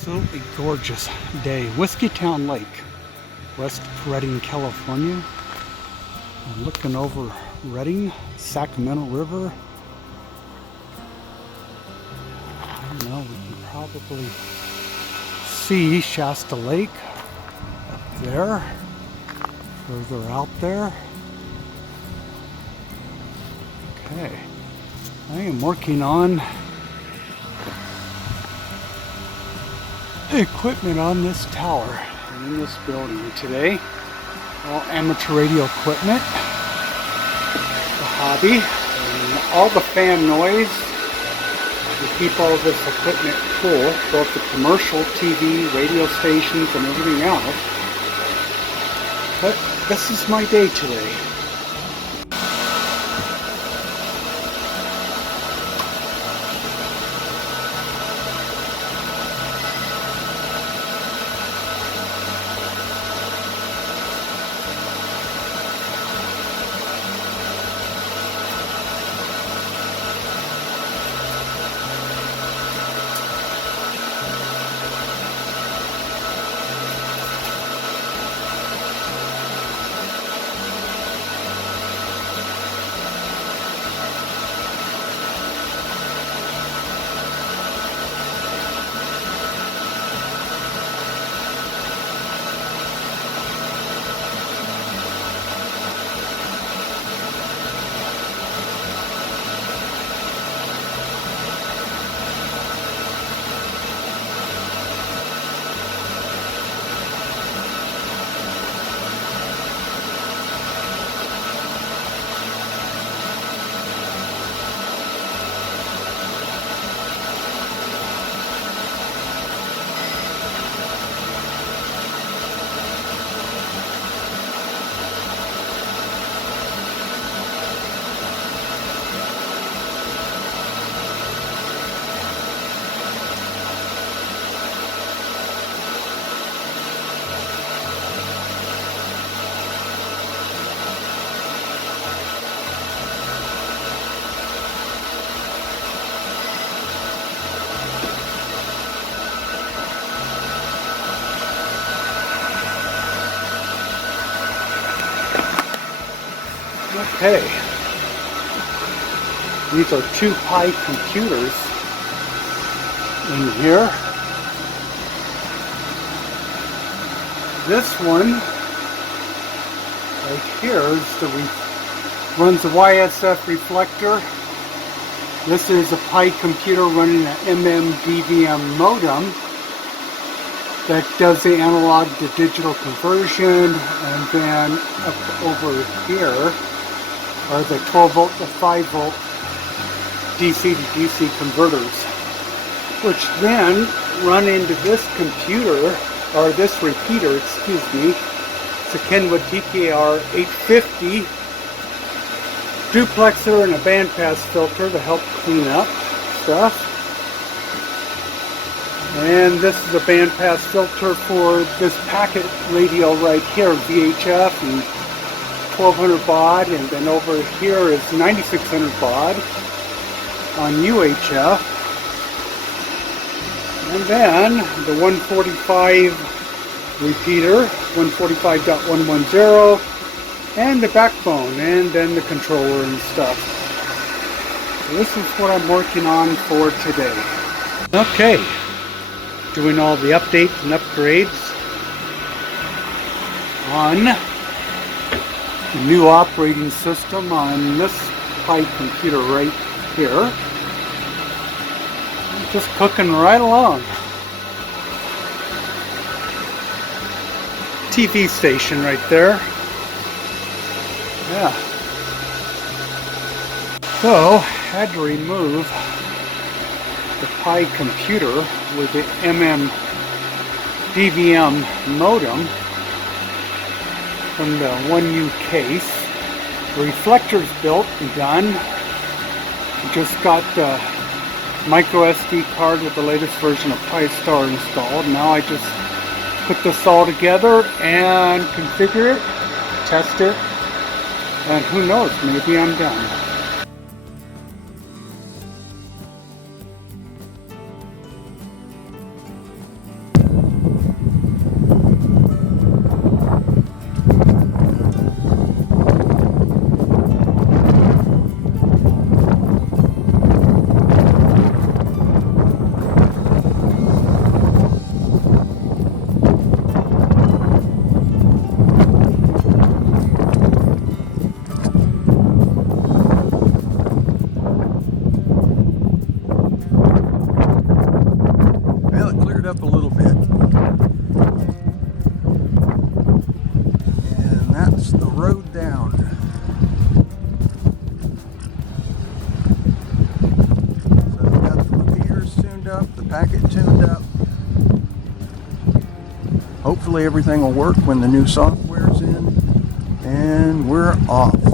Absolutely gorgeous day. Whiskeytown Lake, West Redding, California. I'm looking over Redding, Sacramento River. I don't know, we can probably see Shasta Lake up there, further out there. Okay, I am working on equipment on this tower in this building today. All amateur radio equipment, the hobby, and all the fan noise to keep all this equipment cool, both the commercial TV, radio stations, and everything else. But this is my day today. Okay, these are 2 Pi computers in here. This one right here is runs the YSF reflector. This is a Pi computer running an DVM modem that does the analog to digital conversion, and then up over here are the 12 volt to 5 volt DC to DC converters, which then run into this computer, or this repeater, excuse me. It's a Kenwood TKR 850 duplexer and a bandpass filter to help clean up stuff. And this is a bandpass filter for this packet radio right here, VHF, and 1200 baud, and then over here is 9600 baud on UHF. And then the 145 repeater, 145.110, and the backbone, and then the controller and stuff. So this is what I'm working on for today. Okay, doing all the updates and upgrades on the new operating system on this Pi computer right here. Just cooking right along. TV station right there. Yeah. So, had to remove the Pi computer with the DVM modem from the 1U case. The reflector's built and done. Just got the micro SD card with the latest version of Pi-Star installed. Now I just put this all together and configure it, test it, and who knows, maybe I'm done. packet tuned up. Hopefully everything will work when the new software's in, and we're off.